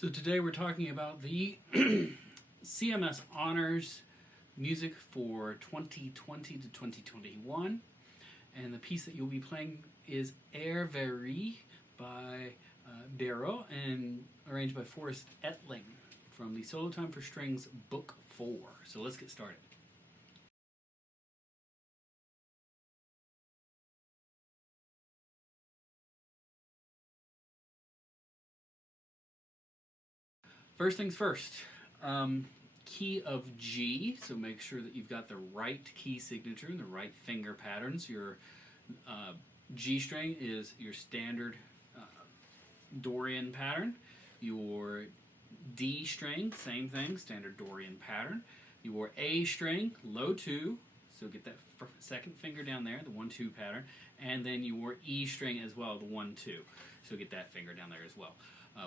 So today we're talking about the CMS Honors Music for 2020 to 2021. And the piece that you'll be playing is Aire Varie by Barrow and arranged by Forrest Ettling from the Solo Time for Strings Book 4. So let's get started. First things first, key of G, so make sure that you've got the right key signature and the right finger patterns. Your G string is your standard Dorian pattern. Your D string, same thing, standard Dorian pattern. Your A string, low 2, so get that second finger down there, the 1-2 pattern. And then your E string as well, the 1-2, so get that finger down there as well.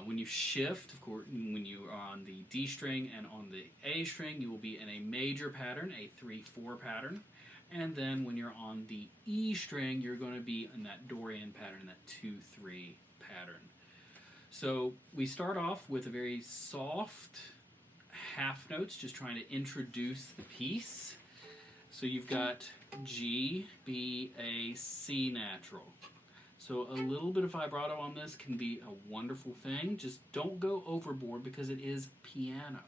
When you shift, of course, when you are on the D string and on the A string, you will be in a major pattern, a 3-4 pattern. And then when you're on the E string, you're going to be in that Dorian pattern, that 2-3 pattern. So we start off with a very soft half notes, just trying to introduce the piece. So you've got G, B, A, C natural. So a little bit of vibrato on this can be a wonderful thing. Just don't go overboard because it is piano.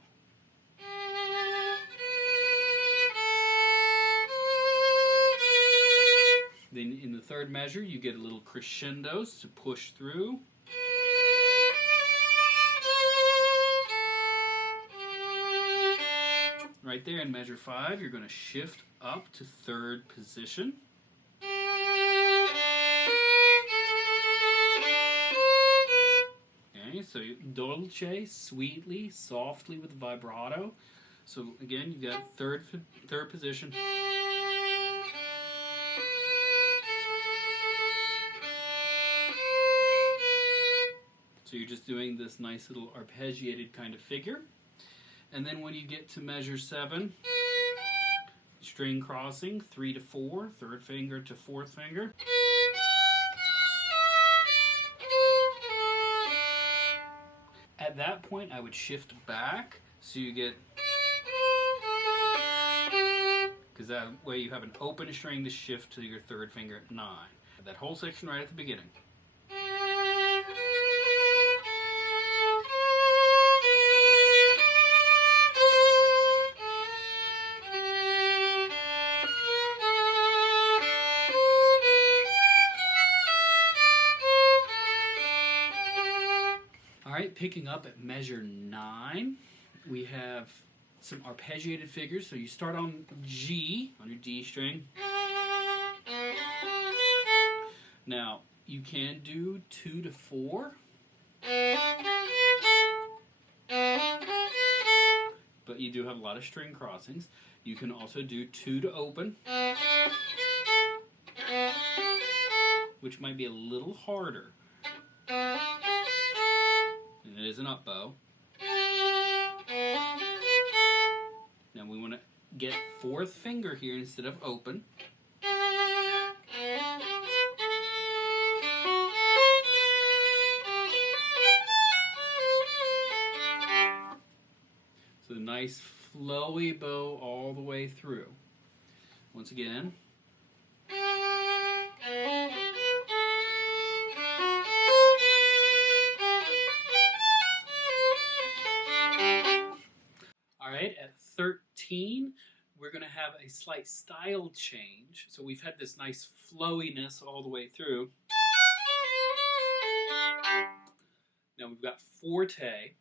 Then in the third measure, you get a little crescendos to push through. Right there in measure 5, you're going to shift up to third position. So dolce, sweetly, softly with vibrato. So again, you've got third position. So you're just doing this nice little arpeggiated kind of figure. And then when you get to measure 7, string crossing, 3 to 4, third finger to fourth finger. At that point, I would shift back so you get, because that way you have an open string to shift to your third finger at 9. That whole section right at the beginning. Alright, picking up at measure 9, we have some arpeggiated figures. So you start on G, on your D string. Now, you can do 2 to 4. But you do have a lot of string crossings. You can also do 2 to open, which might be a little harder. And it is an up bow. Now we want to get fourth finger here instead of open. So nice flowy bow all the way through. Once again. At 13, we're going to have a slight style change. So we've had this nice flowiness all the way through. Now we've got forte,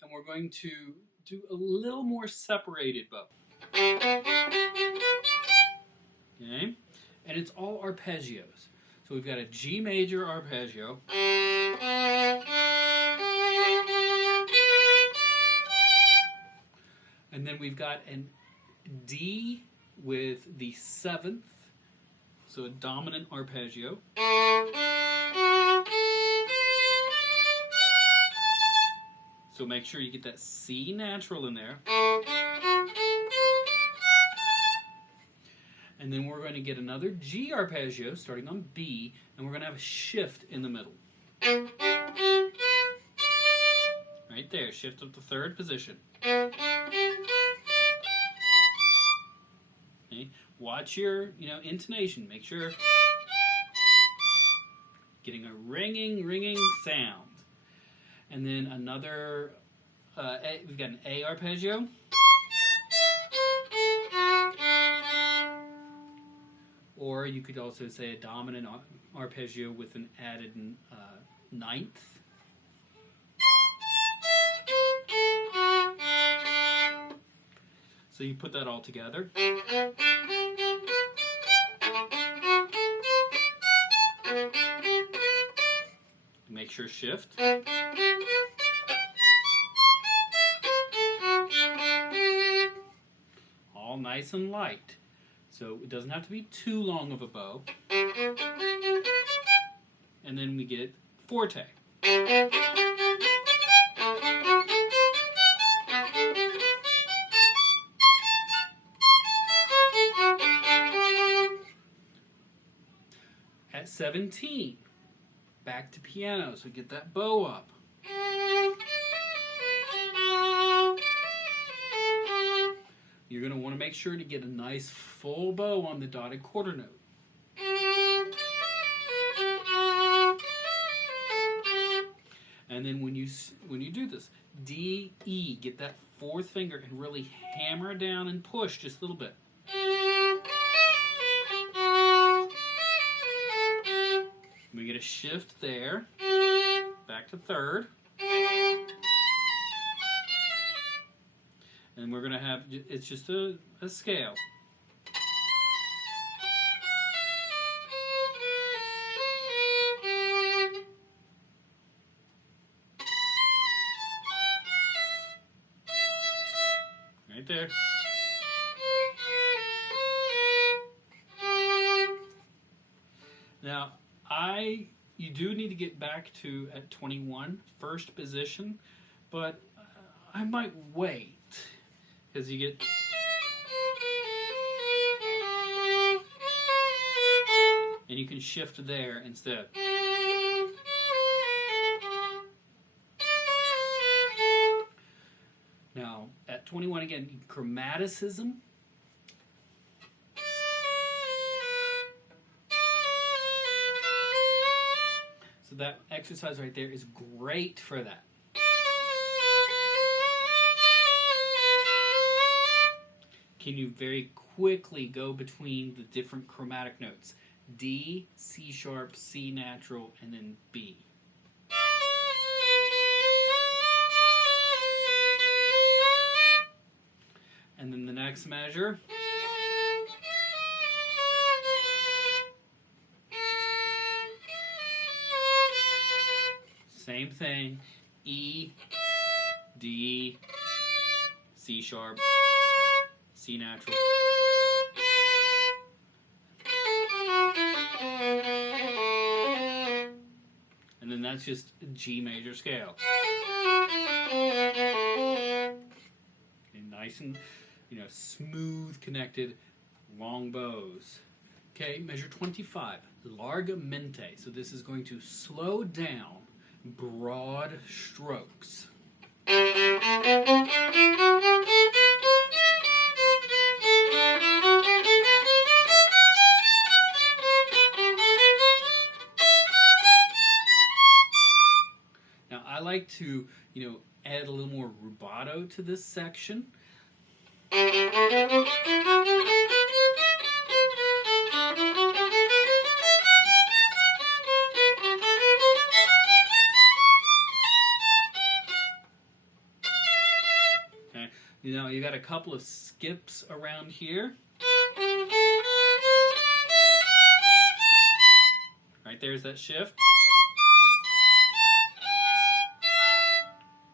and we're going to do a little more separated bow. Okay? And it's all arpeggios. So we've got a G major arpeggio. And then we've got a D with the 7th, so a dominant arpeggio. So make sure you get that C natural in there. And then we're going to get another G arpeggio starting on B, and we're going to have a shift in the middle. Right there. Shift up to third position. Okay. Watch your, intonation. Make sure getting a ringing sound. And then another, we've got an A arpeggio. Or you could also say a dominant arpeggio with an added ninth. So you put that all together. Make sure shift. All nice and light. So it doesn't have to be too long of a bow. And then we get forte. At 17, back to piano, so get that bow up. You're going to want to make sure to get a nice full bow on the dotted quarter note. And then when you do this, D, E, get that fourth finger and really hammer down and push just a little bit. We get a shift there, back to third. And we're going to have, it's just a scale. Right there. Now, you do need to get back to, at 21, first position, but I might wait, because you get... And you can shift there instead. Now, at 21 again, chromaticism. So that exercise right there is great for that. Can you very quickly go between the different chromatic notes? D, C sharp, C natural, and then B. And then the next measure. Same thing. E, D, C sharp, C natural. And then that's just a G major scale. Okay, nice and, smooth connected long bows. Okay, measure 25, largamente. So this is going to slow down broad strokes. Now I like to, add a little more rubato to this section. You got a couple of skips around here. Right there's that shift.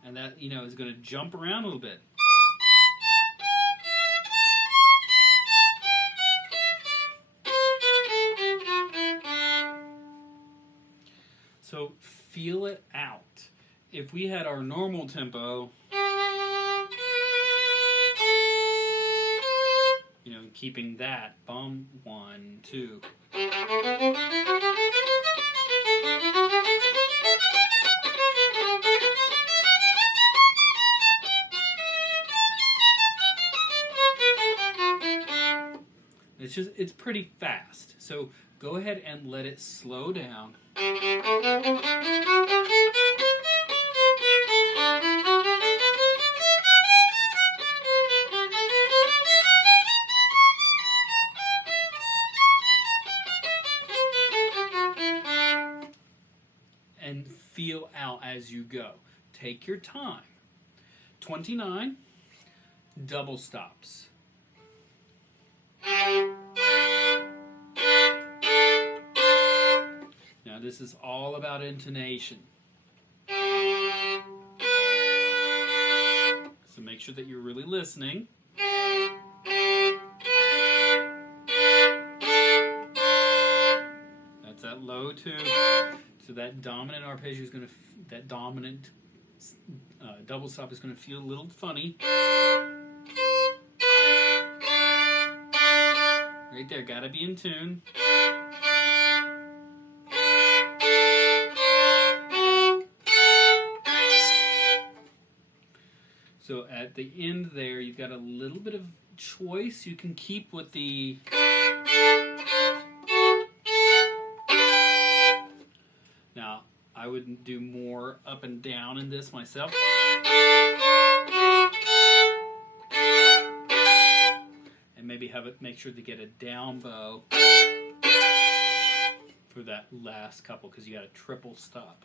And that, is going to jump around a little bit. So feel it out. If we had our normal tempo, keeping that bum 1, 2. it's pretty fast. So go ahead and let it slow down. And feel out as you go. Take your time. 29, double stops. Now this is all about intonation. So make sure that you're really listening. That's that low two. So that dominant arpeggio is going to, that dominant double stop is going to feel a little funny. Right there, gotta be in tune. So at the end there, you've got a little bit of choice. You can keep with the now, I would do more up and down in this myself. And maybe have it, make sure to get a down bow for that last couple, because you got a triple stop.